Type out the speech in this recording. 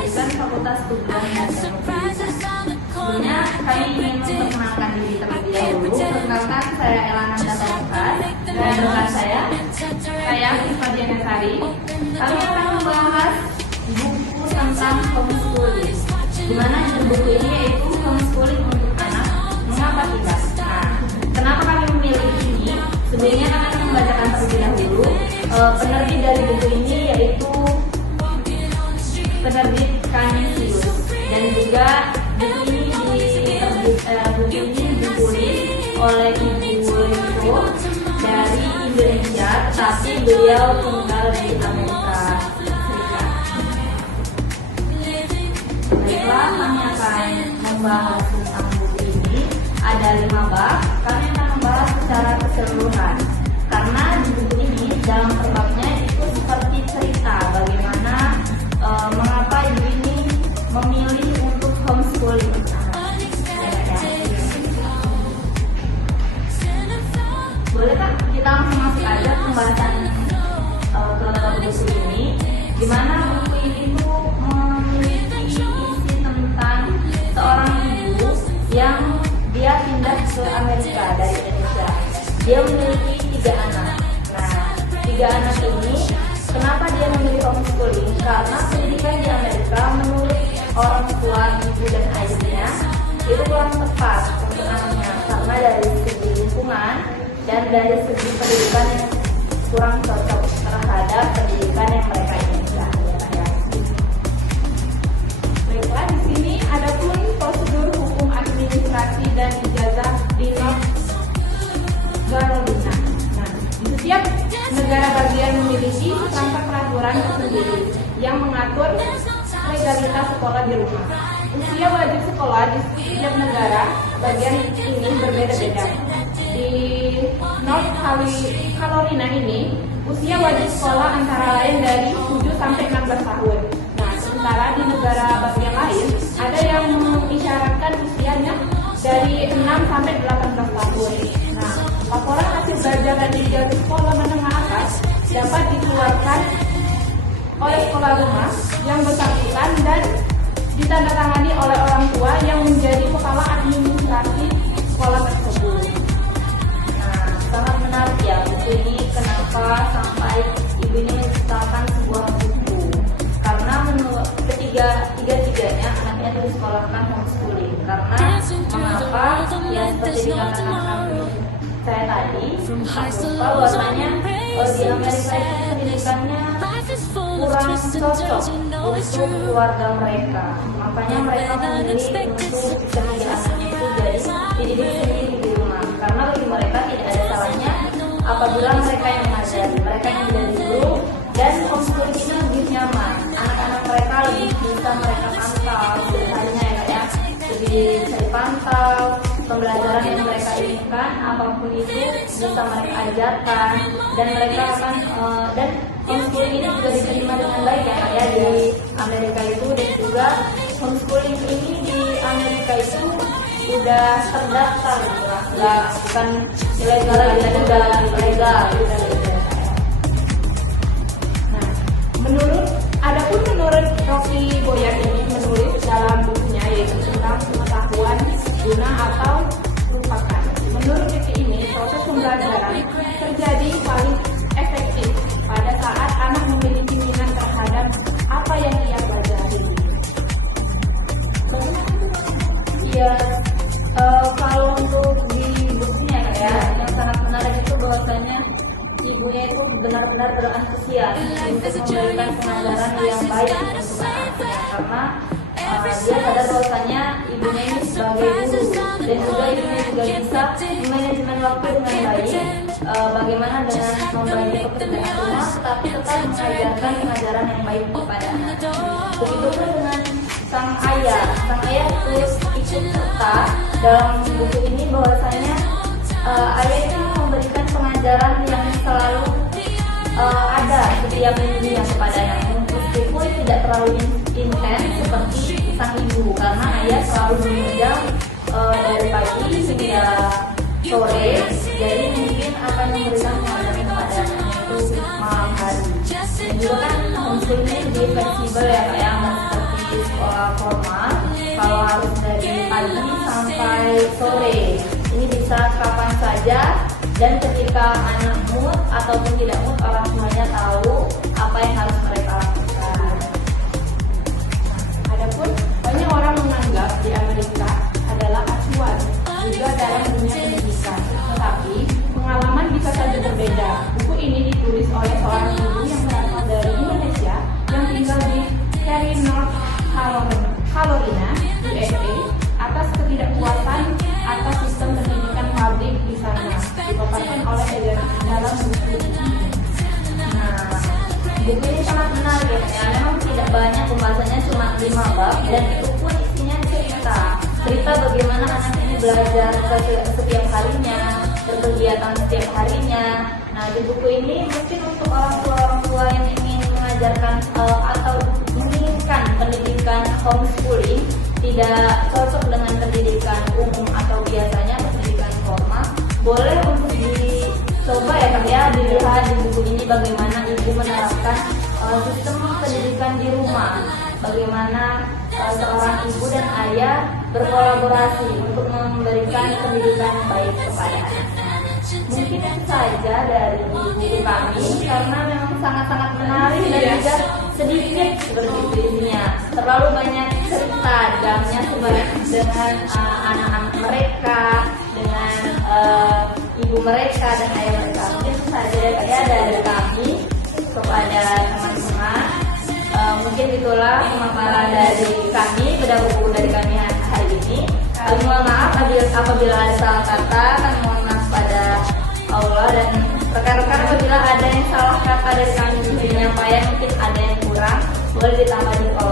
Pendidikan Fakultas Kedokteran dan Teknologi. Sebelumnya kami ingin memperkenalkan diri terlebih dahulu. Perkenalkan, saya Elananda Taukas dan rekan saya Iffa Diana Sari. Kami akan membahas buku tentang homeschooling, di mana buku ini yaitu homeschooling untuk anak, mengapa tidak? Nah, kenapa kami memilih ini? Sebelumnya kami akan membacakan terlebih dahulu. Penerbit dari buku ini yaitu penerbit Kanisius, dan juga buku ini ditulis oleh Ibu Leko dari Indonesia, tetapi beliau tinggal di Amerika Serikat. Baiklah, kami akan membahas tentang buku ini. Ada 5 bab. Kami akan membahas secara keseluruhan, karena di buku ini dalam perbabnya itu seperti cerita bagaimana mengapa ibu ini memilih untuk homeschooling. Boleh Kak, kita langsung masuk aja pembahasan ke buku ini, di mana buku ini tuh memiliki isi tentang seorang ibu yang dia pindah ke Amerika dari Indonesia. Dia memiliki 3 anak. Nah, 3 anak ini, kenapa dia memilih homeschooling? Karena pendidikan di Amerika menurut orang tua ibu dan ayahnya itu kurang tepat untuk anaknya, karena dari segi lingkungan dan dari segi pendidikan yang kurang cocok terhadap pendidikan yang mereka inginkan. Baiklah, di sini ada pun prosedur hukum administrasi dan ijazah di North Carolina. Nah, di setiap negara bagian memiliki perangkat peraturan tersendiri yang mengatur legalitas sekolah di rumah. Usia wajib sekolah di setiap negara bagian ini berbeda-beda. Di North Carolina ini, usia wajib sekolah antara lain dari 7 sampai 16 tahun. Nah, sementara di negara bagian lain ada yang mengisyaratkan usianya dari 6 sampai 18 tahun. Nah, laporan hasil belajar dan ijazah sekolah menengah atas dapat dikeluarkan oleh sekolah rumah yang bersangkutan dan ditandatangani oleh orang tua yang menjadi kepala administrasi sekolah tersebut. Nah, sangat menarik ya buku ini. Kenapa sampai ibu ini menciptakan sebuah buku? Karena menurut tiga-tiganya anaknya itu disekolahkan homeschooling. Karena mengapa? Ya seperti dikatakan saya tadi, bahwasanya di Amerika itu pendidikannya kurang cocok untuk keluarga mereka. Makanya mereka memilih untuk ketiga anaknya itu jadi dididik sendiri di rumah. Karena bagi mereka tidak ada salahnya apabila mereka yang mengajari, mereka yang menjadi guru, dan homeschooling ini lebih nyaman. Anak-anak mereka lebih bisa mereka pantau harinya ya, lebih bisa dipantau. Pembelajaran yang mereka inginkan apapun itu bisa mereka ajarkan, dan mereka akan dan homeschooling ini juga diterima dengan baik ya di Amerika itu. Dan juga homeschooling ini di Amerika itu sudah terdaftar gitu lah, bukan ilegal, sudah legal. Nah, menurut Rocky Boyan ini menulis dalam bukunya yaitu tentang pengetahuan guna atau lupakan. Menurut buku ini, proses pembelajaran terjadi paling efektif pada saat anak memiliki minat terhadap apa yang ia pelajari. Iya, kalau untuk di bukunya ya, yang sangat menarik itu bahwasanya ibunya itu benar-benar berantusias untuk memberikan pengajaran yang baik untuk anaknya, karena dia sadar bahwasanya ibunya ini sebagai guru, dan juga ibunya juga bisa manajemen waktu dengan baik, bagaimana dengan membagi pekerjaan rumah tetapi tetap mengajarkan pengajaran yang baik kepada anak. Begitupun dengan sang ayah terus ikut serta dalam buku ini, bahwasanya ayah itu memberikan pengajaran yang selalu ada setiap minggunya kepada anaknya, meskipun tidak terlalu intens seperti sang ibu, karena ayah selalu bekerja dari pagi hingga sore, jadi mungkin akan memberikan pengajaran kepada anaknya itu malam hari. Dan juga kan homeschooling ini lebih fleksibel ya Kak, yang seperti Dan ketika anak mood ataupun tidak mood, orang tuanya tahu apa yang harus mereka lakukan. Adapun banyak orang menganggap di Amerika adalah acuan juga dalam dunia pendidikan, tetapi pengalaman bisa saja berbeda. Buku ini ditulis oleh seorang ibu yang berasal dari Indonesia yang tinggal di Cary, North Carolina, USA, atas ketidakpuasan atas sistem pendidikan publik di sana, dipaparkan oleh dalam buku ini. Nah, buku ini sangat menarik ya. Memang tidak banyak pembahasannya, cuma 5 bab, dan itu pun isinya cerita bagaimana anak ini belajar setiap harinya, berkegiatan setiap harinya. Nah, di buku ini mungkin untuk orang tua yang ingin mengajarkan atau menginginkan pendidikan homeschooling, tidak cocok dengan pendidikan umum atau biasanya pendidikan formal, boleh untuk dicoba ya Kak ya, dilihat di buku ini bagaimana ibu menerapkan sistem pendidikan di rumah, bagaimana seorang ibu dan ayah berkolaborasi untuk memberikan pendidikan yang baik kepada anaknya. Mungkin itu saja dari buku kami, karena memang sangat-sangat menarik dan juga sedikit seperti itu isinya. Terlalu banyak cerita dalamnya dengan anak-anak mereka, dengan ibu mereka dan ayah mereka. Mungkin itu saja ya dari kami kepada teman-teman. Mungkin itulah pemaparan dari kami, bedah buku dari kami hari ini. Kami mohon maaf apabila ada salah kata, kami mohon maaf pada Allah, dan rekan-rekan apabila ada yang salah kata dari kami di penyampaian, mungkin ada yang kurang, boleh ditambah di kolom